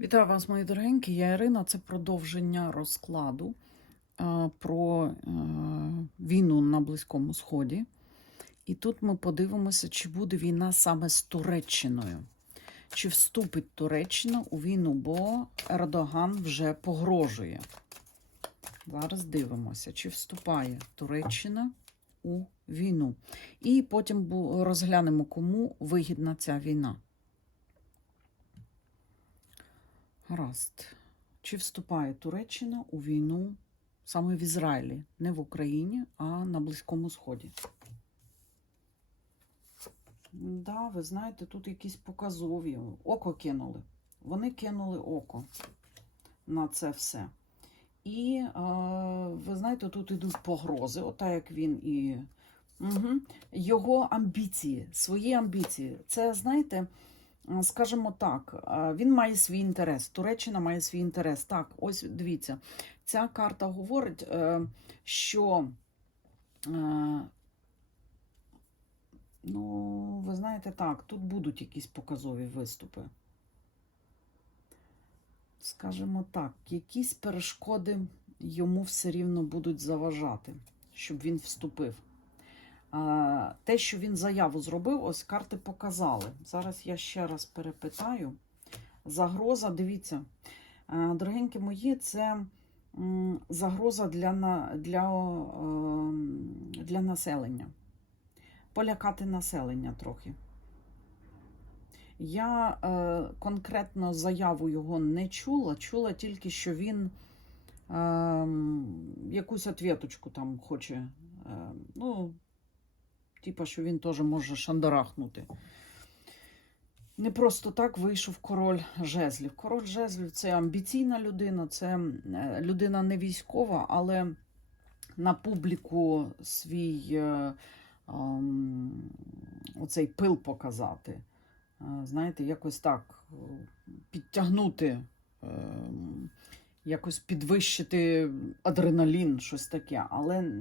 Вітаю вас, мої дорогенькі. Я Ірина. Це продовження розкладу е, про е, війну на Близькому Сході. І тут ми подивимося, чи буде війна саме з Туреччиною. Чи вступить Туреччина у війну, бо Ердоган вже погрожує. Зараз дивимося, чи вступає Туреччина у війну. І потім розглянемо, кому вигідна ця війна. Гаразд. Чи вступає Туреччина у війну саме в Ізраїлі, не в Україні, а на Близькому Сході? Да, ви знаєте, тут якісь показові. Око кинули. Вони кинули око на це все. І е, ви знаєте, тут ідуть погрози, ота як він і угу. його амбіції, свої амбіції. Це, знаєте, скажімо так, е, він має свій інтерес. Туреччина має свій інтерес. Так, ось дивіться, ця карта говорить, е, що, е, ну, ви знаєте, так, тут будуть якісь показові виступи. Скажімо так, якісь перешкоди йому все рівно будуть заважати, щоб він вступив. А, Те, що він заяву зробив, ось карти показали. Зараз я ще раз перепитаю. Загроза, дивіться, дорогенькі мої, це загроза для, для, е, для населення. Полякати населення трохи. Я е, конкретно заяву його не чула, чула тільки, що він е, якусь ответочку там хоче. Е, ну, Типа, що він теж може шандарахнути. Не просто так вийшов король жезлів. Король жезлів це амбіційна людина, це е, людина не військова, але на публіку свій е, ем, оцей пил показати. Е, Знаєте, якось так підтягнути, ем, якось підвищити адреналін, щось таке. Але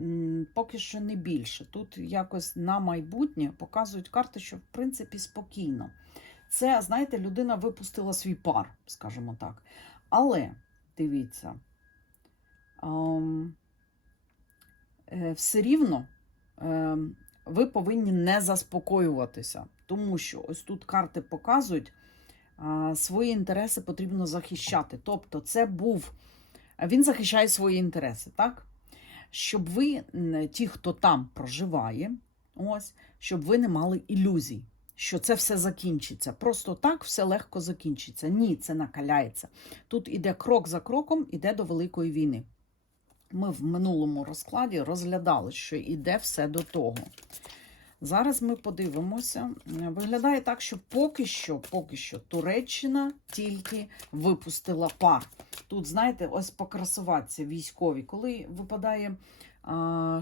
поки що не більше. Тут якось на майбутнє показують карти, що в принципі спокійно. Це, знаєте, людина випустила свій пар, скажімо так. Але дивіться, ем, е, все рівно ем, ви повинні не заспокоюватися, тому що ось тут карти показують, свої інтереси потрібно захищати. Тобто, це був він захищає свої інтереси, так? Щоб ви, ті, хто там проживає, ось, щоб ви не мали ілюзій, що це все закінчиться. Просто так все легко закінчиться. Ні, це накаляється. Тут іде крок за кроком, іде до Великої війни. Ми в минулому розкладі розглядали, що іде все до того. Зараз ми подивимося. Виглядає так, що поки що, поки що Туреччина тільки випустила пар. Тут, знаєте, ось покрасуватися військові. Коли випадає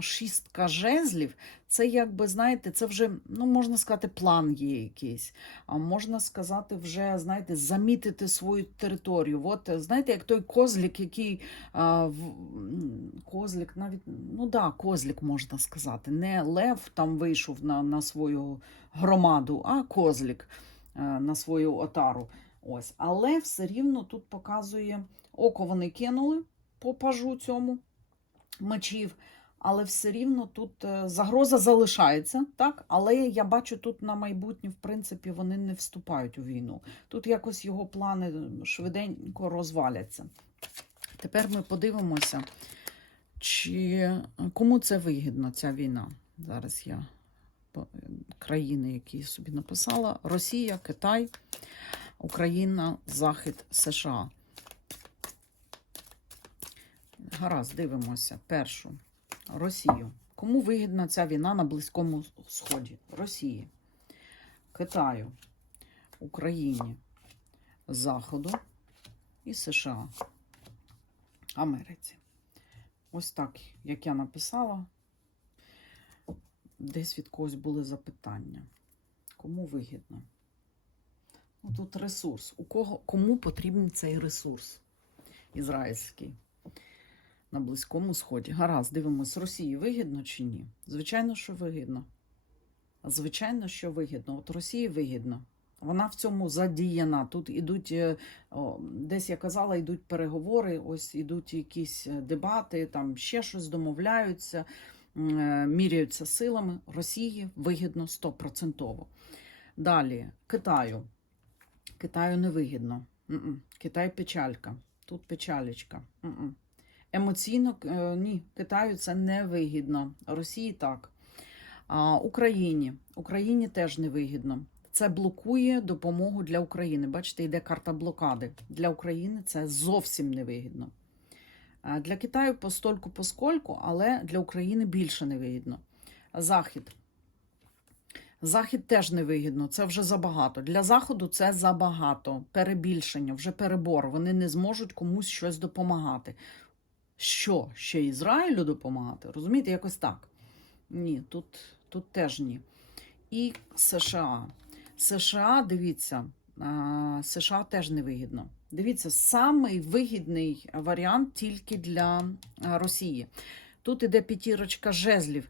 шістка жезлів, це якби, знаєте, це вже, ну, можна сказати, план є якийсь. А можна сказати, вже, знаєте, замітити свою територію. От, знаєте, як той козлік, який а, в, козлік, навіть, ну да, козлік можна сказати. Не лев там вийшов на, на свою громаду, а козлік а, на свою отару. Ось. Але все рівно тут показує око вони кинули по пажу цьому мечів. Але все рівно тут е, загроза залишається, так? Але я бачу тут на майбутнє, в принципі, вони не вступають у війну. Тут якось його плани швиденько розваляться. Тепер ми подивимося, чи кому це вигідно, ця війна. Зараз я країни, які собі написала: Росія, Китай, Україна, Захід, США. Гаразд, дивимося. Першу Росію. Кому вигідна ця війна на Близькому Сході? Росії, Китаю, Україні, Заходу і США. Америці. Ось так, як я написала, десь від когось були запитання. Кому вигідно? Ну, тут ресурс. У кого, кому потрібен цей ресурс ізраїльський? на Близькому Сході. Гаразд, дивимось, Росії вигідно чи ні? Звичайно, що вигідно. Звичайно, що вигідно. От Росії вигідно. Вона в цьому задіяна. Тут ідуть, е, десь я казала, йдуть переговори, ось ідуть якісь е, дебати, там ще щось домовляються, е, міряються силами. Росії вигідно стопроцентово. Далі, Китаю. Китаю невигідно. М-м. Китай печалька. Тут печалечка. Емоційно ні, Китаю це невигідно. Росії так. Україні. Україні теж невигідно. Це блокує допомогу для України. Бачите, йде карта блокади. Для України це зовсім невигідно. Для Китаю постольку поскольку, але для України більше невигідно. Захід. Захід теж невигідно, це вже забагато. Для Заходу це забагато, перебільшення, вже перебор. Вони не зможуть комусь щось допомагати. Що? Ще Ізраїлю допомагати? Розумієте, якось так. Ні, тут, тут теж ні. І США. США, дивіться, США теж невигідно. Дивіться, самий вигідний варіант тільки для Росії. Тут іде п'ятірочка жезлів.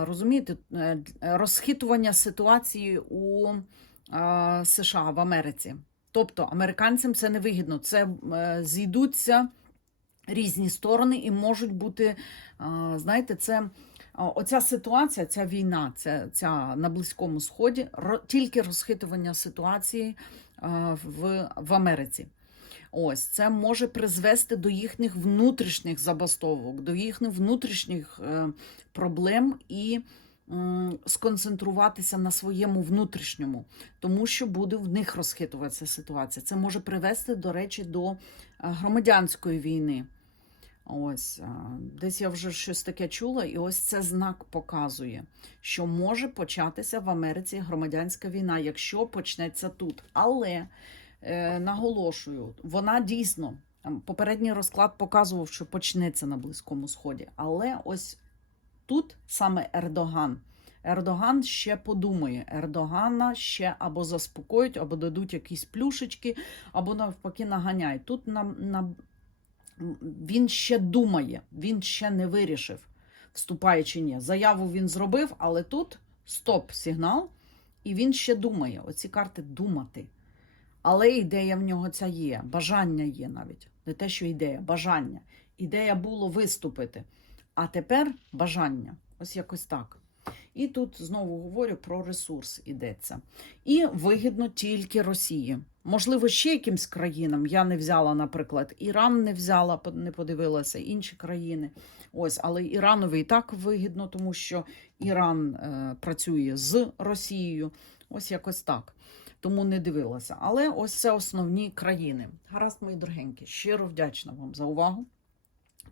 Розумієте, е, розхитування ситуації у США в Америці. Тобто американцям це невигідно. Це е, зійдуться різні сторони і можуть бути, знаєте, це. Оця ситуація, ця війна, ця, ця на Близькому Сході, тільки розхитування ситуації в, в Америці. Ось це може призвести до їхніх внутрішніх забастовок, до їхніх внутрішніх е, проблем і сконцентруватися на своєму внутрішньому, тому що буде в них розхитуватися ситуація. Це може привести, до речі, до е, громадянської війни. Ось е, десь я вже щось таке чула, і ось це знак показує, що може початися в Америці громадянська війна, якщо почнеться тут. Але е, наголошую, вона дійсно попередній розклад показував, що почнеться на Близькому Сході. Але ось тут саме Ердоган. Ердоган ще подумає. Ердогана ще або заспокоють, або дадуть якісь плюшечки, або навпаки наганяють. Тут на, на, він ще думає, він ще не вирішив, вступає чи ні. Заяву він зробив, але тут стоп-сигнал, і він ще думає. Оці карти думати. Але ідея в нього ця є, бажання є навіть. Не те, що ідея, бажання. Ідея було виступити. А тепер бажання. Ось якось так. І тут знову говорю про ресурс йдеться. І вигідно тільки Росії. Можливо, ще якимсь країнам. Я не взяла, наприклад, Іран не взяла, не подивилася, інші країни. Ось, але Іранові і так вигідно, тому що Іран е, працює з Росією. Ось якось так. Тому не дивилася. Але ось це основні країни. Гаразд, мої дорогенькі, щиро вдячна вам за увагу.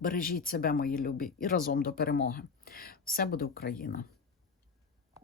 Бережіть себе, мої любі, і разом до перемоги. Все буде Україна!